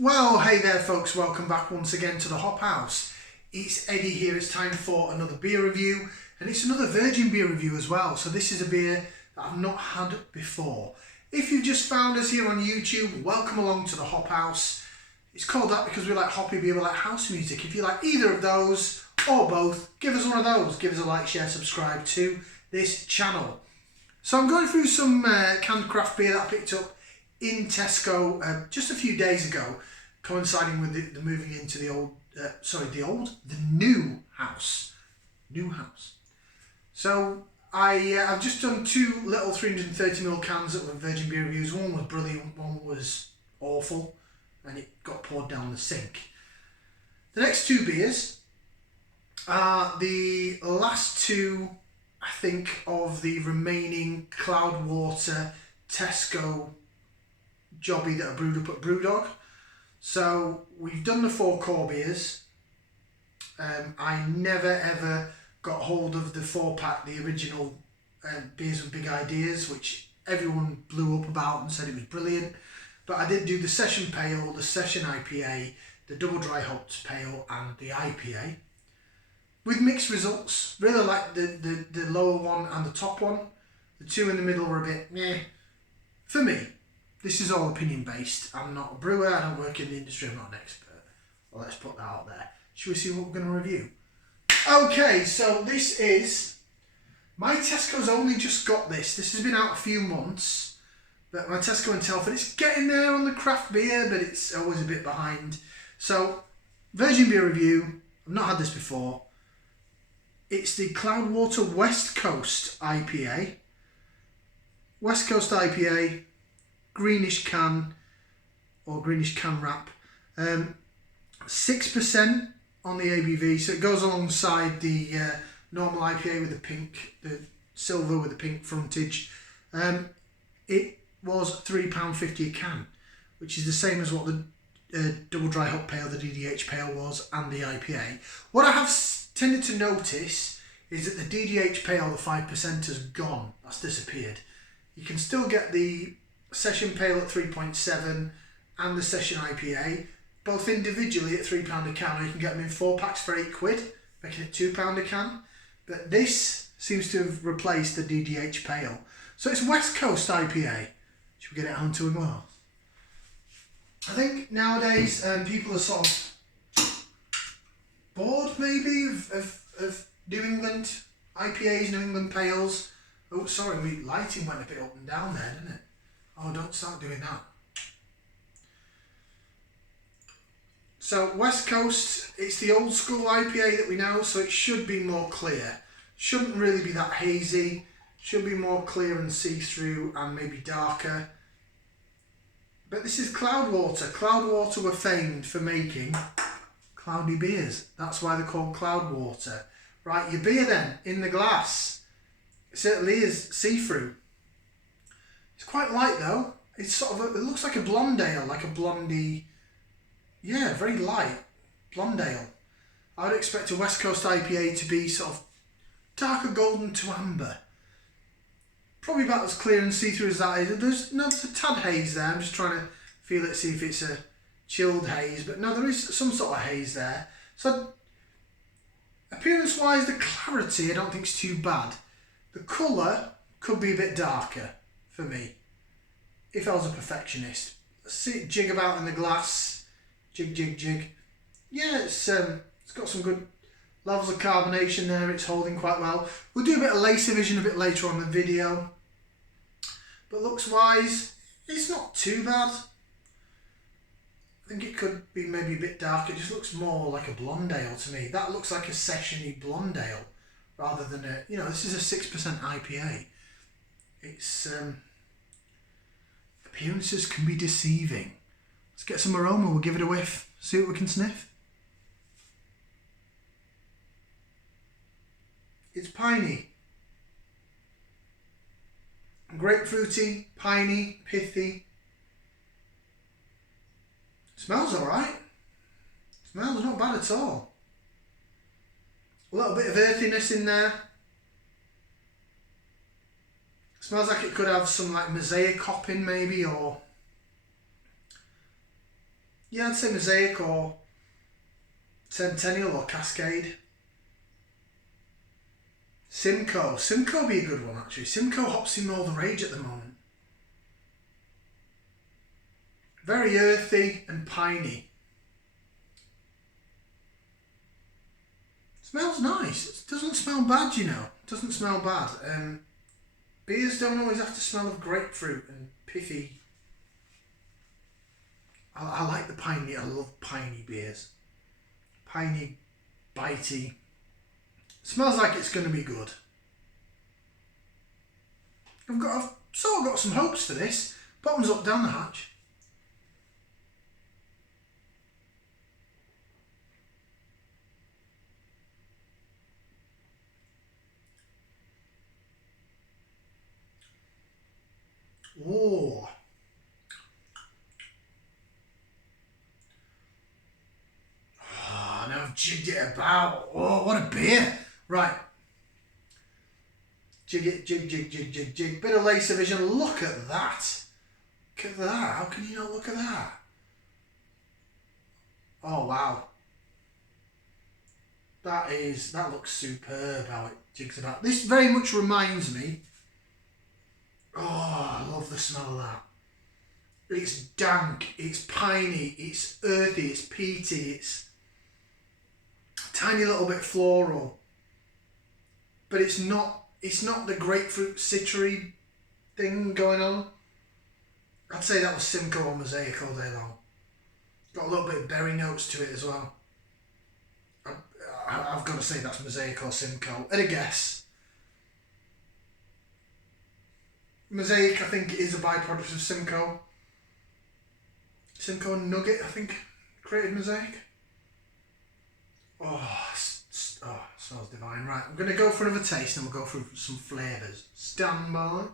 Well, hey there folks, welcome back once again to the Hop House. It's Eddie here. It's time for another beer review, and it's another virgin beer review as well. So this is a beer that I've not had before. If you've just found us here on YouTube, welcome along to the Hop House. It's called that because we like hoppy beer, we like house music. If you like either of those or both, give us one of those. Give us a like, share, subscribe to this channel. So I'm going through some canned craft beer that I picked up in Tesco just a few days ago, coinciding with the moving into the new house. So I've just done two little 330ml cans that were virgin beer reviews. One was brilliant, one was awful, and it got poured down the sink. The next two beers are the last two, I think, of the remaining Cloudwater Tesco jobby that are brewed up at Brewdog. So we've done the four core beers. I never ever got hold of the 4-pack, the original Beers with Big Ideas, which everyone blew up about and said it was brilliant. But I did do the Session Pale, the Session IPA, the Double Dry Hopped Pale and the IPA. With mixed results. Really like the lower one and the top one. The two in the middle were a bit meh. For me, this is all opinion based. I'm not a brewer, I don't work in the industry, I'm not an expert. Well, let's put that out there. Should we see what we're going to review? Okay, so this is... My Tesco's only just got this. This has been out a few months. But my Tesco and Telford, it's getting there on the craft beer, but it's always a bit behind. So, virgin beer review. I've not had this before. It's the Cloudwater West Coast IPA. West Coast IPA. Greenish can, or greenish can wrap. 6% on the ABV, so it goes alongside the normal IPA with the silver with the pink frontage. It was £3.50 a can, which is the same as what the Double Dry Hop Pale, the DDH Pale was, and the IPA. What I have tended to notice is that the DDH Pale, the 5% has gone. That's disappeared. You can still get the Session Pale at 3.7 and the Session IPA, both individually at £3 a can, or you can get them in 4-packs for £8, making it £2 a can. But this seems to have replaced the DDH Pale. So it's West Coast IPA. Should we get it onto a glass? I think nowadays people are sort of bored maybe of New England IPAs, New England Pales. Oh, sorry, my lighting went a bit up and down there, didn't it? Oh, don't start doing that. So West Coast, it's the old school IPA that we know, so it should be more clear. Shouldn't really be that hazy. Should be more clear and see-through and maybe darker. But this is Cloudwater. Cloudwater were famed for making cloudy beers. That's why they're called Cloudwater. Right, your beer then, in the glass. It certainly is see-through. It's quite light though. It's sort of, it looks like a blonde ale, like a blondie. Yeah, very light. Blonde ale. I would expect a West Coast IPA to be sort of darker golden to amber. Probably about as clear and see-through as that is. There's a tad haze there. I'm just trying to feel it, see if it's a chilled haze. But no, there is some sort of haze there. So, appearance-wise, the clarity I don't think is too bad. The colour could be a bit darker for me, if I was a perfectionist. See it jig about in the glass, jig. Yeah, it's got some good levels of carbonation there. It's holding quite well. We'll do a bit of laser vision a bit later on in the video. But looks-wise, it's not too bad. I think it could be maybe a bit darker. It just looks more like a blonde ale to me. That looks like a session-y blonde ale rather than a, this is a 6% IPA. It's appearances can be deceiving. Let's get some aroma. We'll give it a whiff. See what we can sniff. It's piney, grapefruity, piney, pithy. Smells alright. Smells not bad at all. A little bit of earthiness in there. Smells like it could have some like mosaic hopping maybe, or Yeah, I'd say Mosaic or Centennial or Cascade. Simcoe. Simcoe would be a good one, actually. Simcoe hops seem all the rage at the moment. Very earthy and piney. Smells nice. It doesn't smell bad, you know. It doesn't smell bad. Beers don't always have to smell of grapefruit and pithy. I like the piney. I love piney beers. Piney, bitey. Smells like it's going to be good. I've sort of got some hopes for this. Bottoms up down the hatch. Oh. Oh, now I've jigged it about. Oh, what a beer. Right. Jig it, jig, jig, jig, jig, jig. Bit of lace vision. Look at that. Look at that. How can you not look at that? Oh, wow. That looks superb how it jigs about. This very much reminds me. Oh, I love the smell of that. It's dank, it's piney, it's earthy, it's peaty, it's a tiny little bit floral. But it's not the grapefruit citry thing going on. I'd say that was Simcoe or Mosaic all day long. Got a little bit of berry notes to it as well. I've got to say that's Mosaic or Simcoe. At a guess. Mosaic, I think, is a byproduct of Simcoe. Simcoe and Nugget, I think, created Mosaic. Oh, smells divine. Right, I'm going to go for another taste and we'll go through some flavours. Stand by.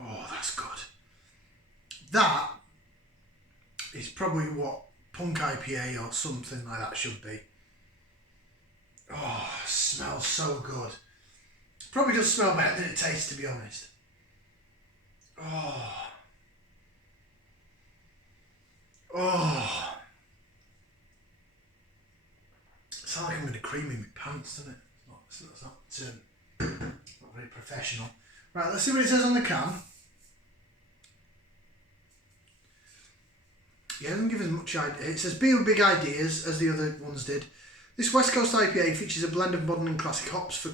Oh, that's good. That is probably what Punk IPA or something like that should be. Oh, smells so good. Probably does smell better than it tastes, to be honest. Oh. Oh. It sounds like I'm going to cream in my pants, doesn't it? It's not very professional. Right, let's see what it says on the can. Yeah, it doesn't give us much idea. It says, beer with big ideas, as the other ones did. This West Coast IPA features a blend of modern and classic hops for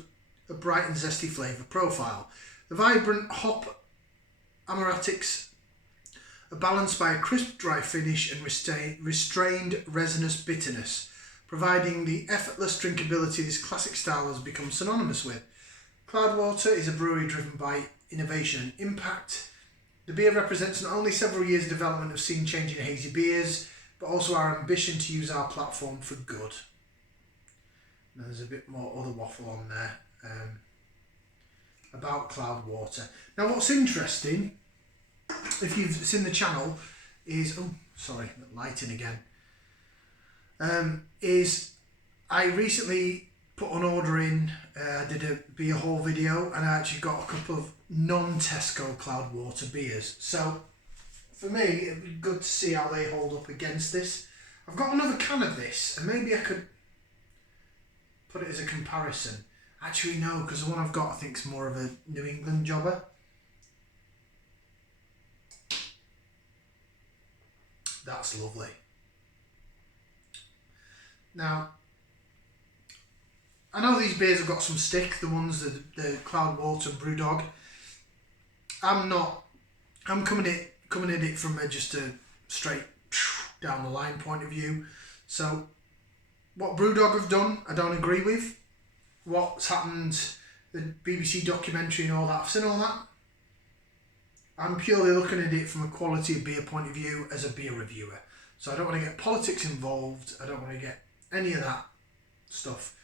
a bright and zesty flavour profile. The vibrant hop aromatics are balanced by a crisp, dry finish and restrained resinous bitterness, providing the effortless drinkability this classic style has become synonymous with. Cloudwater is a brewery driven by innovation and impact. The beer represents not only several years of development of scene-changing hazy beers, but also our ambition to use our platform for good. And there's a bit more other waffle on there about Cloudwater. Now, what's interesting, if you've seen the channel, is lighting again. Is I recently put an order in. I did a beer haul video, and I actually got a couple of non-Tesco Cloudwater beers. So for me, it'd be good to see how they hold up against this. I've got another can of this, and maybe I could put it as a comparison. Actually, no, because the one I've got I think is more of a New England jobber. That's lovely. Now, I know these beers have got some stick, the ones that the Cloudwater and Brewdog. I'm coming at it from just a straight down the line point of view. So what Brewdog have done, I don't agree with. What's happened, the BBC documentary and all that, I've seen all that. I'm purely looking at it from a quality of beer point of view as a beer reviewer. So I don't want to get politics involved. I don't want to get any of that stuff.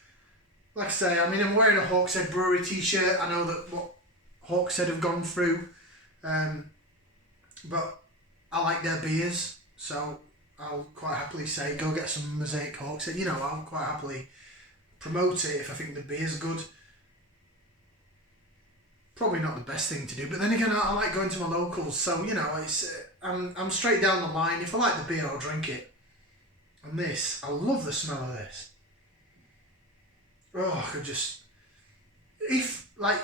Like I say, I mean, I'm wearing a Hawkshead Brewery t-shirt. I know that what Hawkshead have gone through. But I like their beers. So I'll quite happily say, go get some Mosaic Hawkshead. You know, I'll quite happily promote it if I think the beer's good. Probably not the best thing to do, but then again, I like going to my locals, so you know, it's I'm straight down the line. If I like the beer, I'll drink it. And this, I love the smell of this. Oh, I could just, if like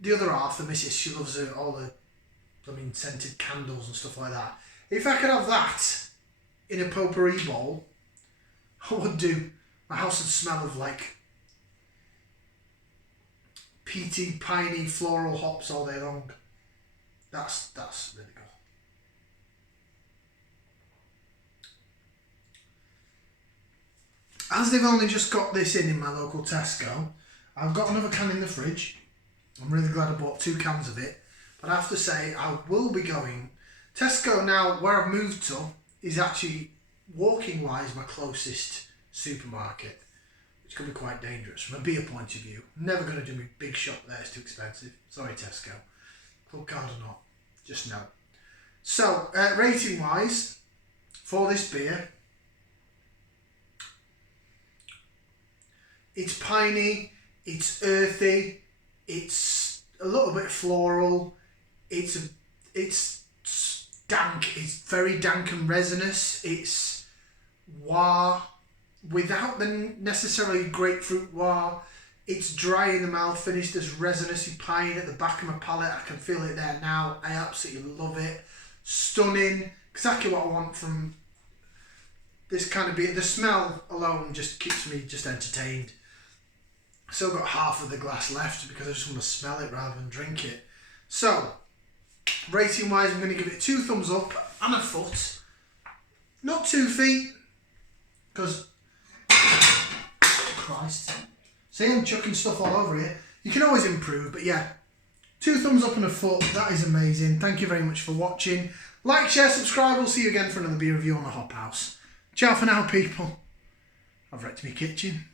the other half, the missus, she loves all the, scented candles and stuff like that. If I could have that in a potpourri bowl, I would do. My house would smell of like peaty, piney, floral hops all day long. That's really good. As they've only just got this in my local Tesco, I've got another can in the fridge. I'm really glad I bought 2 cans of it. But I have to say, I will be going. Tesco now, where I've moved to, is actually, walking wise, my closest supermarket. Which can be quite dangerous from a beer point of view. I'm never going to do my big shop there, it's too expensive. Sorry, Tesco. Club card or not, just no. So, rating wise, for this beer, it's piney, it's earthy, it's a little bit floral, it's dank, it's very dank and resinous, it's wah, without the necessarily grapefruit wah, it's dry in the mouth, finished as resinousy pine at the back of my palate. I can feel it there now. I absolutely love it. Stunning, exactly what I want from this kind of beer. The smell alone just keeps me just entertained. Still got half of the glass left because I just want to smell it rather than drink it. So, rating wise, I'm going to give it 2 thumbs up and a foot. Not 2 feet, because Christ. See, I'm chucking stuff all over here. You can always improve, but yeah, 2 thumbs up and a foot. That is amazing. Thank you very much for watching. Like, share, subscribe. We'll see you again for another beer review on the Hop House. Ciao for now, people. I've wrecked my kitchen.